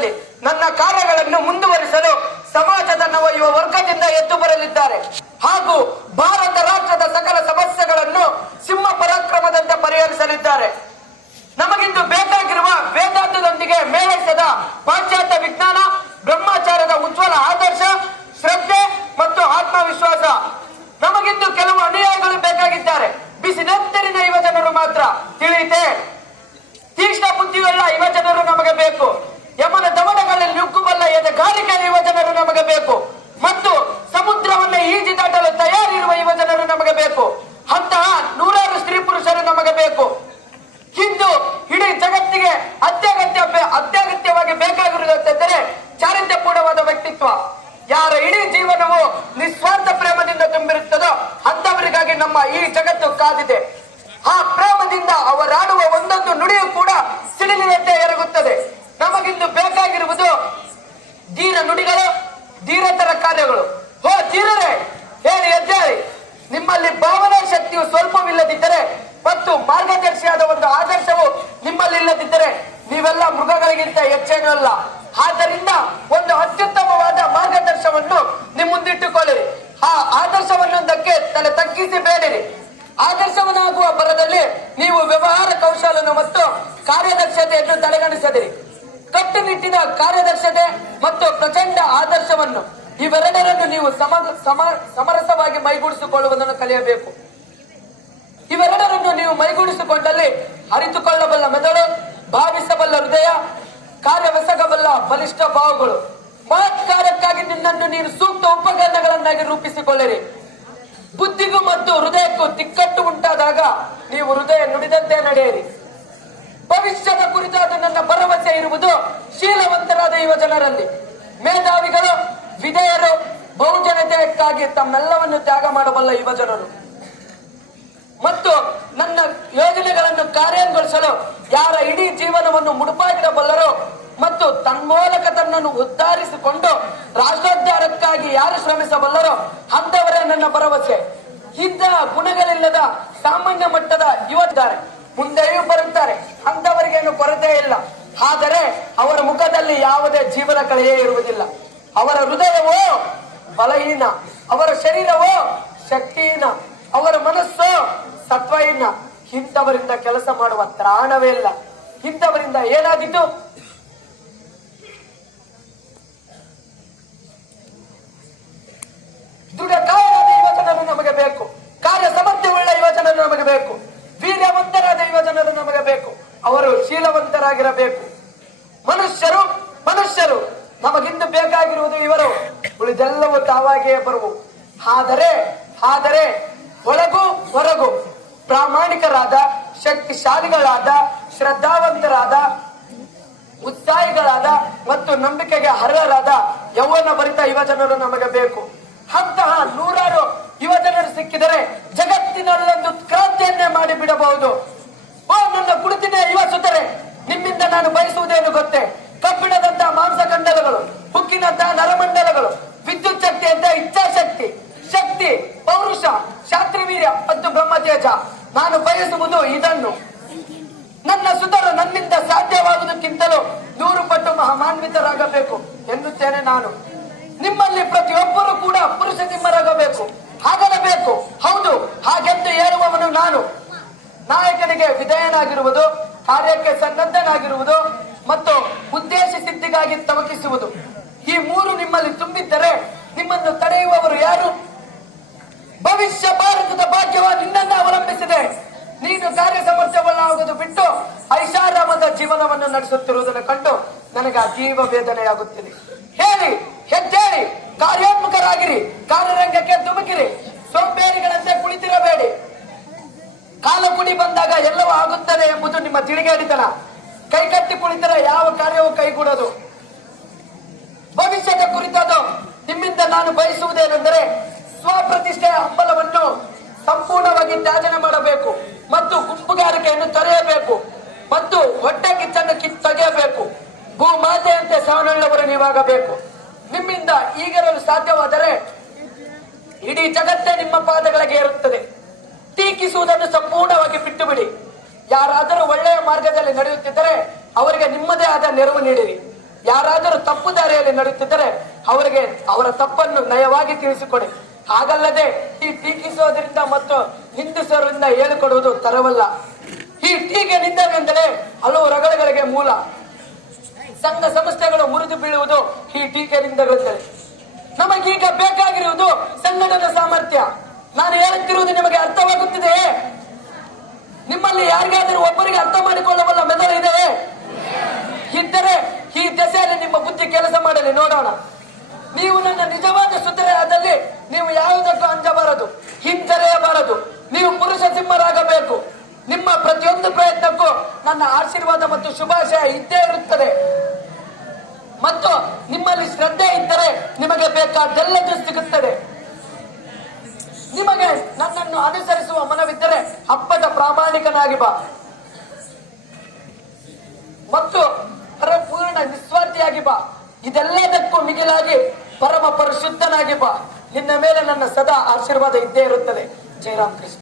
ಕ್ಷೇತ್ರದಲ್ಲಿ ನನ್ನ ಕಾರ್ಯಗಳನ್ನು ಮುಂದುವರಿಸಲು ಸಮಾಜದ ನವಯುವ ವರ್ಗದಿಂದ ಎದ್ದು ಬರಲಿದ್ದಾರೆ ಹಾಗೂ ಭಾರತ ರಾಷ್ಟ್ರದ ಸಕಲ ಸಮಸ್ಯೆಗಳನ್ನು ಸಿಂಹ ಪರಾಕ್ರಮದಂತೆ ಪರಿಹರಿಸಲಿದ್ದಾರೆ. ನಮಗಿಂದು ಬೇಕಾಗಿರುವ ವೇದಾಂತದೊಂದಿಗೆ ಮೇಳೈಸದ ಪಾಶ್ಚಾತ್ಯ ವಿಜ್ಞಾನ, ಬ್ರಹ್ಮಚಾರದ ಉಜ್ವಲ ಆದರ್ಶ, ಶ್ರದ್ಧೆ ಮತ್ತು ಆತ್ಮವಿಶ್ವಾಸ. ನಮಗಿಂದು ಕೆಲವು ಅನುಯಾಯಿಗಳು ಬೇಕಾಗಿದ್ದಾರೆ. ಬಿಸಿ ನೆತ್ತರಿನ ಯುವ ಜನರು ಮಾತ್ರ. ತಿಳಿಯಿತೆ? ತೀಕ್ಷ್ಣ ಬುದ್ಧಿಯುಳ್ಳ ಯುವ ಜನರು ನಮಗೆ ಬೇಕು. ಯಮನ ದಮನಗಳಲ್ಲಿ ನುಗ್ಗುಬಲ್ಲ ಎದೆಗಾರಿಕೆ ಯುವ ಜನರು ನಮಗೆ ಬೇಕು. ಮತ್ತು ಸಮುದ್ರವನ್ನ ಈಜಿ ದಾಟಲು ತಯಾರಿರುವ ಯುವ ಜನರು ನಮಗೆ ಬೇಕು. ಅಂತಹ ನೂರಾರು ಸ್ತ್ರೀ ಪುರುಷರು ನಮಗೆ ಬೇಕು. ಇಂದು ಇಡೀ ಜಗತ್ತಿಗೆ ಅತ್ಯಗತ್ಯವಾಗಿ ಬೇಕಾಗಿರುವುದೆಂದರೆ ಚಾರಿತ್ರ್ಯಪೂರ್ಣವಾದ ವ್ಯಕ್ತಿತ್ವ. ಯಾರ ಇಡೀ ಜೀವನವು ನಿಸ್ವಾರ್ಥ ಪ್ರೇಮದಿಂದ ತುಂಬಿರುತ್ತದೋ ಅಂತವರಿಗಾಗಿ ನಮ್ಮ ಈ ಜಗತ್ತು ಕಾದಿದೆ. ಆ ಪ್ರೇಮದಿಂದ ಅವರಾಡುವ ಒಂದೊಂದು ನುಡಿಯು ಕೂಡ ಸಿಡಿಲಿನಂತೆ ಎರಗುತ್ತದೆ. ನಮಗಿಂದು ಬೇಕಾಗಿರುವುದು ಧೀರ ನುಡಿಗಳು, ಧೀರತರ ಕಾರ್ಯಗಳು. ಓ ಧೀರರೇ, ಹೇಳಿ ಎದ್ದೇಳಿ. ನಿಮ್ಮಲ್ಲಿ ಭಾವನಾ ಶಕ್ತಿಯು ಸ್ವಲ್ಪವಿಲ್ಲದಿದ್ದರೆ ಮತ್ತು ಮಾರ್ಗದರ್ಶಿಯಾದ ಒಂದು ಆದರ್ಶವು ನಿಮ್ಮಲ್ಲಿಲ್ಲದಿದ್ದರೆ ನೀವೆಲ್ಲ ಮೃಗಗಳಿಗಿಂತ ಹೆಚ್ಚೇನೂ ಅಲ್ಲ. ಆದ್ದರಿಂದ ಒಂದು ಅತ್ಯುತ್ತಮವಾದ ಮಾರ್ಗದರ್ಶನವನ್ನು ನಿಮ್ಮ ಮುಂದಿಟ್ಟುಕೊಳ್ಳಿರಿ. ಆ ಆದರ್ಶವನ್ನೊಂದಕ್ಕೆ ತಲೆ ತಗ್ಗಿಸಿ ಬೇಡಿರಿ. ಆದರ್ಶವನ್ನಾಗುವ ಬರದಲ್ಲಿ ನೀವು ವ್ಯವಹಾರ ಕೌಶಲ್ಯವನ್ನು ಮತ್ತು ಕಾರ್ಯದಕ್ಷತೆಯನ್ನು ತಲೆಗಣಿಸದಿರಿ. ಕಟ್ಟುನಿಟ್ಟಿನ ಕಾರ್ಯದಕ್ಷತೆ ಮತ್ತು ಪ್ರಚಂಡ ಆದರ್ಶವನ್ನು ಇವೆರಡರನ್ನು ನೀವು ಸಮರಸವಾಗಿ ಮೈಗೂಡಿಸಿಕೊಳ್ಳುವುದನ್ನು ಕಲಿಯಬೇಕು. ಇವೆರಡರನ್ನು ನೀವು ಮೈಗೂಡಿಸಿಕೊಂಡಲ್ಲಿ ಅರಿತುಕೊಳ್ಳಬಲ್ಲ ಮೆದುಳು, ಭಾವಿಸಬಲ್ಲ ಹೃದಯ, ಕಾರ್ಯವೆಸಗಬಲ್ಲ ಬಲಿಷ್ಠ ಭಾವಗಳು. ಮಹತ್ ಕಾರ್ಯಕ್ಕಾಗಿ ನಿನ್ನನ್ನು ನೀನು ಸೂಕ್ತ ಉಪಕರಣಗಳನ್ನಾಗಿ ರೂಪಿಸಿಕೊಳ್ಳಿರಿ. ಬುದ್ಧಿಗೂ ಮತ್ತು ಹೃದಯಕ್ಕೂ ತಿಕ್ಕಟ್ಟು ಉಂಟಾದಾಗ ನೀವು ಹೃದಯ ನುಡಿದಂತೆ ನಡೆಯಿರಿ. ಭವಿಷ್ಯದ ಕುರಿತಾದ ನನ್ನ ಭರವಸೆ ಇರುವುದು ಶೀಲವಂತರಾದ ಯುವ ಜನರಲ್ಲಿ. ಮೇಧಾವಿಗಳು, ವಿಧೇಯರು, ಬಹುಜನತೆಯಕ್ಕಾಗಿ ತಮ್ಮೆಲ್ಲವನ್ನು ತ್ಯಾಗ ಮಾಡಬಲ್ಲ ಯುವ ಜನರು ಮತ್ತು ನನ್ನ ಯೋಜನೆಗಳನ್ನು ಕಾರ್ಯಗೊಳಿಸಲು ಯಾರ ಇಡೀ ಜೀವನವನ್ನು ಮುಡುಪಾಗಿಡಬಲ್ಲರೋ ಮತ್ತು ತನ್ಮೂಲಕ ತನ್ನನ್ನು ಉದ್ಧಾರಿಸಿಕೊಂಡು ರಾಷ್ಟ್ರೋದ್ಧಾರಕ್ಕಾಗಿ ಯಾರು ಶ್ರಮಿಸಬಲ್ಲರೋ ಅಂತವರೇ ನನ್ನ ಭರವಸೆ. ಇಂತಹ ಗುಣಗಳಿಲ್ಲದ ಸಾಮಾನ್ಯ ಮಟ್ಟದ ಯುವತಿದ್ದಾರೆ, ಮುಂದೆಯೂ ಬರುತ್ತಾರೆ. ಅಂತವರಿಗೇನು ಕೊರತೆ ಇಲ್ಲ. ಆದರೆ ಅವರ ಮುಖದಲ್ಲಿ ಯಾವುದೇ ಜೀವನ ಕಳೆಯೇ ಇರುವುದಿಲ್ಲ. ಅವರ ಹೃದಯವೋ ಬಲಹೀನ, ಅವರ ಶರೀರವೋ ಶಕ್ತಿಹೀನ, ಅವರ ಮನಸ್ಸು ಸತ್ವಹೀನ. ಇಂಥವರಿಂದ ಕೆಲಸ ಮಾಡುವ ತ್ರಾಣವೇ ಇಲ್ಲ. ಇಂಥವರಿಂದ ಏನಾದಿತ್ತು? ದೃಢ ಕಾಯರಾದ ಯುವ ಜನರು ನಮಗೆ ಬೇಕು. ಕಾರ್ಯ ಸಮರ್ಥ್ಯವುಳ್ಳ ಯುವ ಜನರು ನಮಗೆ ಬೇಕು. ವೀರ್ಯವಂತರಾದ ಯುವ ಜನರು ನಮಗೆ ಬೇಕು. ಅವರು ಶೀಲವಂತರಾಗಿರಬೇಕು. ಮನುಷ್ಯರು ನಮಗಿಂದು ಬೇಕಾಗಿರುವುದು ಇವರು. ಉಳಿದೆಲ್ಲವೂ ತಾವಾಗಿಯೇ ಬರುವು. ಆದರೆ ಒಳಗೂ ಹೊರಗೂ ಪ್ರಾಮಾಣಿಕರಾದ, ಶಕ್ತಿಶಾಲಿಗಳಾದ, ಶ್ರದ್ಧಾವಂತರಾದ, ಉತ್ಸಾಹಿಗಳಾದ ಮತ್ತು ನಂಬಿಕೆಗೆ ಅರ್ಹರಾದ ಯೌವನ ಭರಿತ ಯುವ ಜನರು ನಮಗೆ ಬೇಕು. ಅಂತಹ ನೂರಾರು ಯುವ ಜನರು ಸಿಕ್ಕಿದರೆ ಜಗತ್ತಿನಲ್ಲೊಂದು ಕ್ರಾಂತಿಯನ್ನೇ ಮಾಡಿ ಬಿಡಬಹುದು. ಓ ನನ್ನ ಕುಳಿತಿನ ಯುವ ಸುತರೆ, ನಿಮ್ಮಿಂದ ನಾನು ಬಯಸುವುದೇನು ಗೊತ್ತೇ? ಕಬ್ಬಿಣದಂತಹ ಮಾಂಸಖಂಡಲಗಳು, ಹುಕ್ಕಿನಂತಹ ನರಮಂಡಲಗಳು, ವಿದ್ಯುತ್ ಶಕ್ತಿಯಂತ ಇಚ್ಛಾಶಕ್ತಿ, ಶಕ್ತಿ, ಪೌರುಷ, ಶಾಸ್ತ್ರವೀರ್ಯ ಮತ್ತು ಬ್ರಹ್ಮತೇಜ. ನಾನು ಬಯಸುವುದು ಇದನ್ನು. ನನ್ನ ಸುತರು ನನ್ನಿಂದ ಸಾಧ್ಯವಾಗುವುದಕ್ಕಿಂತಲೂ 100 ಪಟ್ಟು ಮಹಾಮಾನ್ವಿತರಾಗಬೇಕು ಎನ್ನುತ್ತೇನೆ ನಾನು. ನಿಮ್ಮಲ್ಲಿ ಪ್ರತಿಯೊಬ್ಬರು ಕೂಡ ಪುರುಷ ಸಿಂಹರಾಗಬೇಕು, ಆಗಲೇಬೇಕು. ಹೌದು, ಹಾಗೆಂದು ಹೇಳುವವನು ನಾನು. ನಾಯಕನಿಗೆ ವಿಧೇಯನಾಗಿರುವುದು, ಕಾರ್ಯಕ್ಕೆ ಸನ್ನದ್ಧನಾಗಿರುವುದು ಮತ್ತು ಉದ್ದೇಶ ಸಿದ್ಧಿಗಾಗಿ ತವಕಿಸುವುದು, ಈ 3 ನಿಮ್ಮಲ್ಲಿ ತುಂಬಿದ್ದರೆ ನಿಮ್ಮನ್ನು ತಡೆಯುವವರು ಯಾರು? ಭವಿಷ್ಯ ಭಾರತದ ಭಾಗ್ಯವ ನಿನ್ನನ್ನು ಅವಲಂಬಿಸಿದೆ. ನೀನು ಕಾರ್ಯ ಸಮರ್ಥ್ಯವಾಗುವುದು ಬಿಟ್ಟು ಐಷಾರಾಮದ ಜೀವನವನ್ನು ನಡೆಸುತ್ತಿರುವುದನ್ನು ಕಂಡು ನನಗೆ ಅತೀವ ವೇದನೆಯಾಗುತ್ತಿದೆ. ಹೇಳಿ, ಹೆಜ್ಜೇಳಿ, ಕಾರ್ಯೋನ್ಮುಖರಾಗಿರಿ, ಕಾರ್ಯರಂಗಕ್ಕೆ ಧುಮುಕಿರಿ. ಸೋಂಬೇರಿಗಳಂತೆ ಕುಳಿತಿರಬೇಡಿ. ಕಾಲ ಕುಡಿ ಬಂದಾಗ ಎಲ್ಲವೂ ಆಗುತ್ತದೆ ಎಂಬುದು ನಿಮ್ಮ ತಿಳಿಗೇಡಿತನ. ಕೈಕಟ್ಟಿ ಕುಳಿತರೆ ಯಾವ ಕಾರ್ಯವೂ ಕೈಗೂಡದು. ಭವಿಷ್ಯದ ಕುರಿತದು ನಿಮ್ಮಿಂದ ನಾನು ಬಯಸುವುದೇನೆಂದರೆ ಸ್ವಪ್ರತಿಷ್ಠೆಯ ಹಂಬಲವನ್ನು ಸಂಪೂರ್ಣವಾಗಿ ತ್ಯಾಜನೆ ಮಾಡಬೇಕು ಮತ್ತು ಗುಂಪುಗಾರಿಕೆಯನ್ನು ತೊರೆಯಬೇಕು ಮತ್ತು ಹೊಟ್ಟೆ ಕಿಚ್ಚನ್ನು ತೆಗೆಯಬೇಕು. ಭೂಮಾತೆಯಂತೆ ಸವನುಳ್ಳವರು ನೀವಾಗಬೇಕು. ನಿಮ್ಮಿಂದ ಈಗಿರಲು ಸಾಧ್ಯವಾದರೆ ಇಡೀ ಜಗತ್ತೇ ನಿಮ್ಮ ಪಾದಗಳಿಗೆ ಏರುತ್ತದೆ. ಟೀಕಿಸುವುದನ್ನು ಸಂಪೂರ್ಣವಾಗಿ ಬಿಟ್ಟು ಬಿಡಿ. ಯಾರಾದರೂ ಒಳ್ಳೆಯ ಮಾರ್ಗದಲ್ಲಿ ನಡೆಯುತ್ತಿದ್ದರೆ ಅವರಿಗೆ ನಿಮ್ಮದೇ ಆದ ನೆರವು ನೀಡಿರಿ. ಯಾರಾದರೂ ತಪ್ಪು ದಾರಿಯಲ್ಲಿ ನಡೆಯುತ್ತಿದ್ದರೆ ಅವರಿಗೆ ಅವರ ತಪ್ಪನ್ನು ನಯವಾಗಿ ತಿಳಿಸಿಕೊಡಿ. ಹಾಗಲ್ಲದೆ ಈ ಟೀಕಿಸೋದ್ರಿಂದ ಮತ್ತು ನಿಂದಿಸೋದ್ರಿಂದ ಹೇಳಿಕೊಡುವುದು ತರವಲ್ಲ. ಈ ಟೀಕೆ ನಿಂದನೆಂದರೆ ಹಲವು ರಗಳೆಗಳಿಗೆ ಮೂಲ. ಸಂಘ ಸಂಸ್ಥೆಗಳು ಮುರಿದು ಬೀಳುವುದು ಈ ಟೀಕೆಯಿಂದಲೇ. ನಮಗೀಗ ಬೇಕಾಗಿರುವುದು ಸಂಘಟನಾ ಸಾಮರ್ಥ್ಯ. ನಾನು ಹೇಳುತ್ತಿರುವುದು ನಿಮಗೆ ಅರ್ಥವಾಗುತ್ತಿದೆಯೇ? ನಿಮ್ಮಲ್ಲಿ ಯಾರಿಗಾದರೂ ಒಬ್ಬರಿಗೆ ಅರ್ಥ ಮಾಡಿಕೊಳ್ಳಬಲ್ಲ ಮೆದುಳು ಇದೆಯೇ? ಇದ್ದರೆ ಈ ದೆಸೆಯಲ್ಲಿ ನಿಮ್ಮ ಬುದ್ಧಿ ಕೆಲಸ ಮಾಡಲಿ ನೋಡೋಣ. ನೀವು ನನ್ನ ನಿಜವಾದ ಸುಂದರದಲ್ಲಿ ನೀವು ಯಾವುದಕ್ಕೂ ಅಂಜಬಾರದು, ಹಿಂಜರಿಯಬಾರದು. ನೀವು ಪುರುಷ ಸಿಂಹರಾಗಬೇಕು. ನಿಮ್ಮ ಪ್ರತಿಯೊಂದು ಪ್ರಯತ್ನಕ್ಕೂ ನನ್ನ ಆಶೀರ್ವಾದ ಮತ್ತು ಶುಭಾಶಯ ಇದ್ದೇ ಇರುತ್ತದೆ. ಮತ್ತು ನಿಮ್ಮಲ್ಲಿ ಶ್ರದ್ಧೆ ಇದ್ದರೆ ನಿಮಗೆ ಬೇಕಾದೆಲ್ಲದೂ ಸಿಗುತ್ತದೆ. ನಿಮಗೆ ನನ್ನನ್ನು ಅನುಸರಿಸುವ ಮನವಿದ್ದರೆ ಹಬ್ಬದ ಪ್ರಾಮಾಣಿಕನಾಗಿ ಬಾ ಮತ್ತು ಪರಪೂರ್ಣ ನಿಸ್ವಾರ್ಥಿಯಾಗಿ ಬಾ. ಇದೆಲ್ಲದಕ್ಕೂ ಮಿಗಿಲಾಗಿ ಪರಮ ಪರಿಶುದ್ಧನಾಗಿ ಬಾ. ನಿನ್ನ ಮೇಲೆ ನನ್ನ ಸದಾ ಆಶೀರ್ವಾದ ಇದ್ದೇ ಇರುತ್ತದೆ. ಜಯರಾಮ್ ಕೃಷ್ಣ.